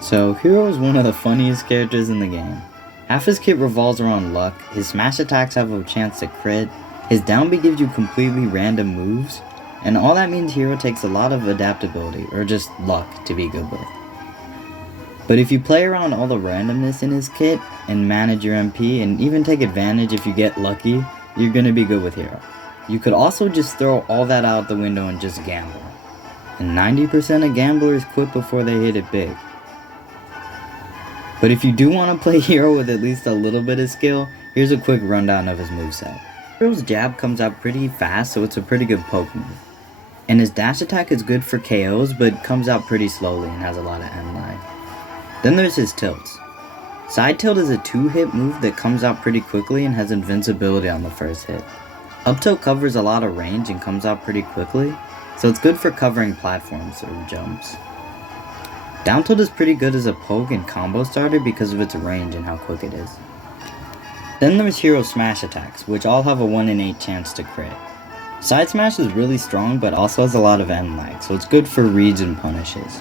So, Hero is one of the funniest characters in the game. Half his kit revolves around luck, his smash attacks have a chance to crit, his down B gives you completely random moves, and all that means Hero takes a lot of adaptability, or just luck, to be good with. But if you play around all the randomness in his kit, and manage your MP, and even take advantage if you get lucky, you're gonna be good with Hero. You could also just throw all that out the window and just gamble. And 90% of gamblers quit before they hit it big. But if you do want to play Hero with at least a little bit of skill, here's a quick rundown of his moveset. Hero's jab comes out pretty fast, so it's a pretty good poke move. And his dash attack is good for KOs, but comes out pretty slowly and has a lot of end lag. Then there's his tilts. Side tilt is a 2-hit move that comes out pretty quickly and has invincibility on the first hit. Up tilt covers a lot of range and comes out pretty quickly, so it's good for covering platforms or jumps. Down tilt is pretty good as a poke and combo starter because of its range and how quick it is. Then there's Hero smash attacks, which all have a 1 in 8 chance to crit. Side smash is really strong but also has a lot of end lag, so it's good for reads and punishes.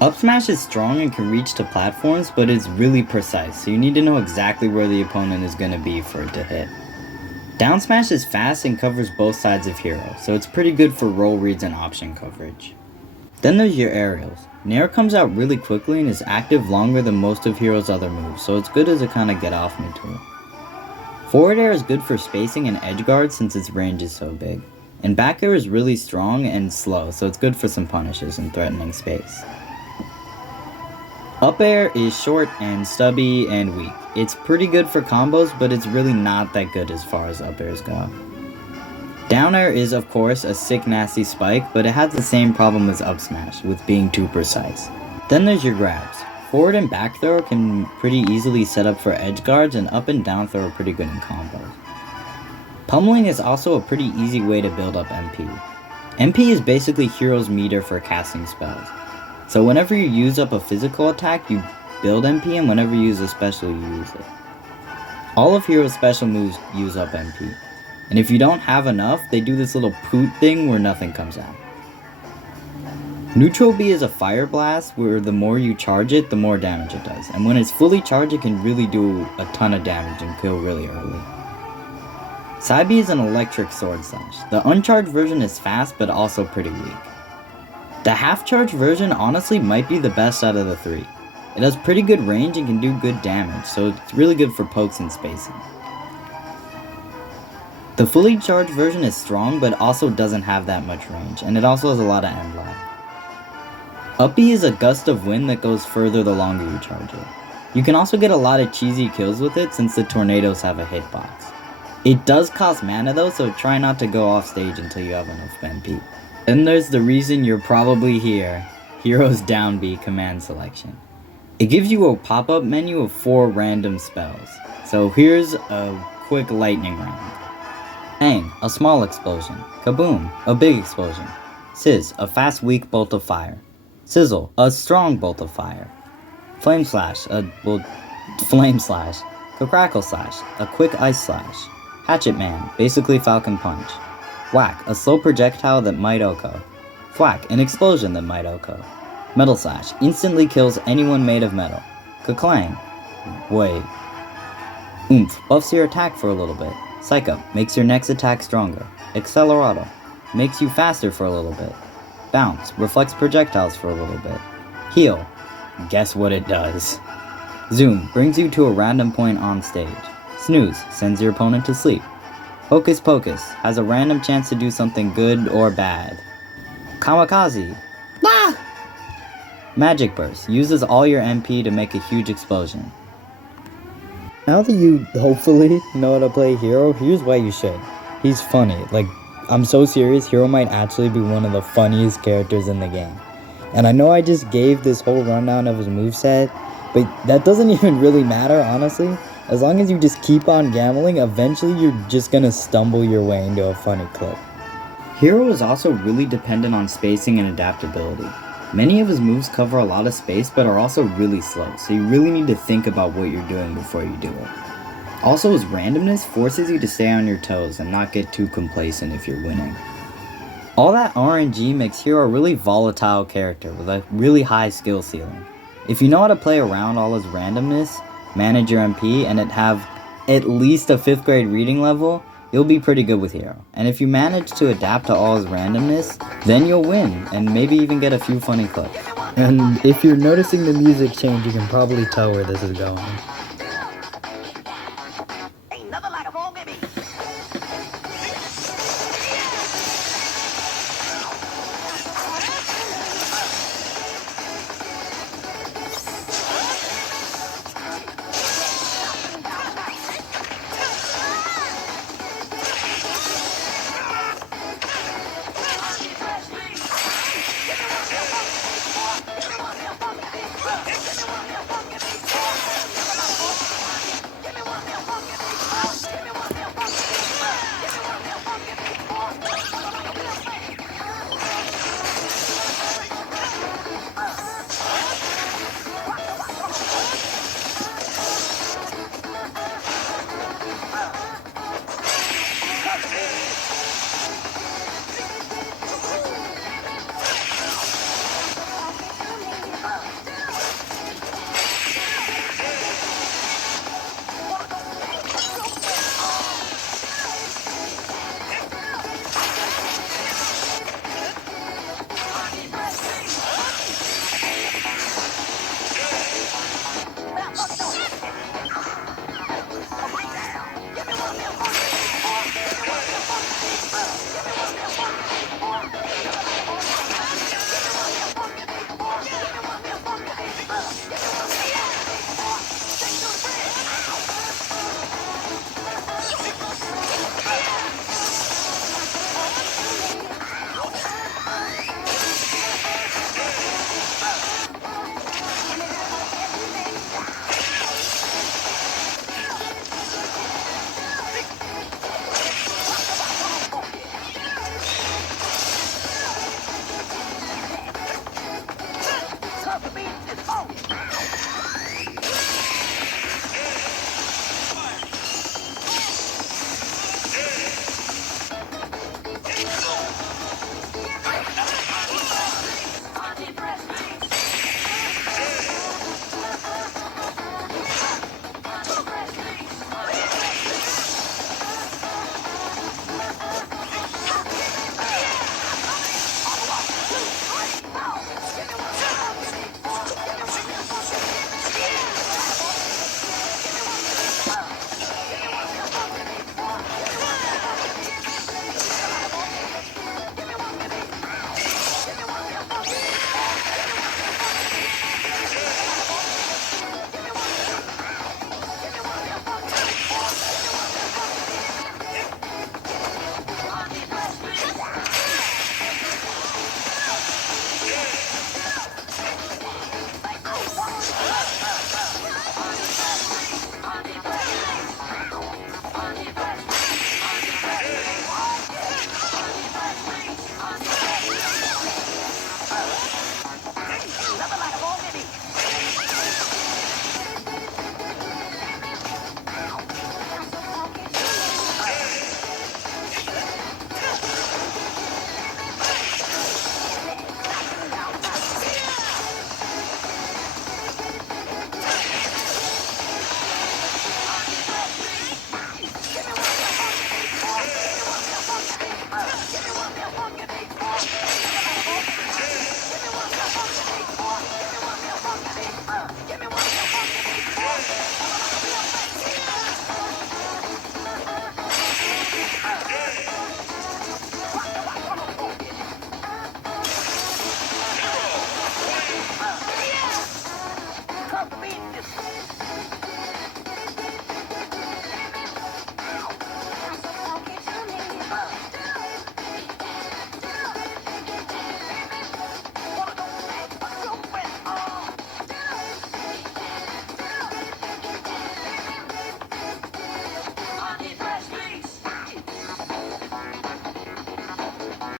Up smash is strong and can reach to platforms, but it's really precise, so you need to know exactly where the opponent is going to be for it to hit. Down smash is fast and covers both sides of Hero, so it's pretty good for roll reads and option coverage. Then there's your aerials. Nair comes out really quickly and is active longer than most of Hero's other moves, so it's good as a kinda get off me tool. Forward air is good for spacing and edge guard since its range is so big. And back air is really strong and slow, so it's good for some punishes and threatening space. Up air is short and stubby and weak. It's pretty good for combos, but it's really not that good as far as up airs go. Down air is of course a sick nasty spike, but it has the same problem as up smash, with being too precise. Then there's your grabs. Forward and back throw can pretty easily set up for edge guards, and up and down throw are pretty good in combos. Pummeling is also a pretty easy way to build up MP. MP is basically Hero's meter for casting spells. So whenever you use up a physical attack, you build MP, and whenever you use a special, you use it. All of Hero's special moves use up MP. And if you don't have enough, they do this little poot thing where nothing comes out. Neutral B is a fire blast where the more you charge it, the more damage it does. And when it's fully charged, it can really do a ton of damage and kill really early. Side B is an electric sword slash. The uncharged version is fast but also pretty weak. The half-charged version honestly might be the best out of the three. It has pretty good range and can do good damage, so it's really good for pokes and spacing. The fully charged version is strong but also doesn't have that much range, and it also has a lot of end lag. Up B is a gust of wind that goes further the longer you charge it. You can also get a lot of cheesy kills with it since the tornadoes have a hitbox. It does cost mana though, so try not to go off stage until you have enough MP. Then there's the reason you're probably here, Hero's down B command selection. It gives you a pop-up menu of 4 random spells. So here's a quick lightning round. Bang, a small explosion. Kaboom, a big explosion. Sizz, a fast weak bolt of fire. Sizzle, a strong bolt of fire. Flame slash, flame slash. Crackle slash, a quick ice slash. Hatchet man, basically falcon punch. Whack, a slow projectile that might OHKO. Thwack, an explosion that might OHKO. Metal slash, instantly kills anyone made of metal. Ka-clang. Wait. Oomph, buffs your attack for a little bit. Psych Up, makes your next attack stronger. Accelerado, makes you faster for a little bit. Bounce, reflects projectiles for a little bit. Heal, guess what it does. Zoom, brings you to a random point on stage. Snooze, sends your opponent to sleep. Hocus Pocus, has a random chance to do something good or bad. Kamikaze, Magic Burst, uses all your MP to make a huge explosion. Now that you hopefully know how to play Hero, here's why you should. He's funny. Like, I'm so serious, Hero might actually be one of the funniest characters in the game. And I know I just gave this whole rundown of his moveset, but that doesn't even really matter, honestly. As long as you just keep on gambling, eventually you're just gonna stumble your way into a funny clip. Hero is also really dependent on spacing and adaptability. Many of his moves cover a lot of space but are also really slow, so you really need to think about what you're doing before you do it. Also, his randomness forces you to stay on your toes and not get too complacent if you're winning. All that RNG makes Hero a really volatile character with a really high skill ceiling. If you know how to play around all his randomness, manage your MP, and it have at least a 5th grade reading level, you'll be pretty good with Hero. And if you manage to adapt to all his randomness, then you'll win, and maybe even get a few funny clips. And if you're noticing the music change, you can probably tell where this is going.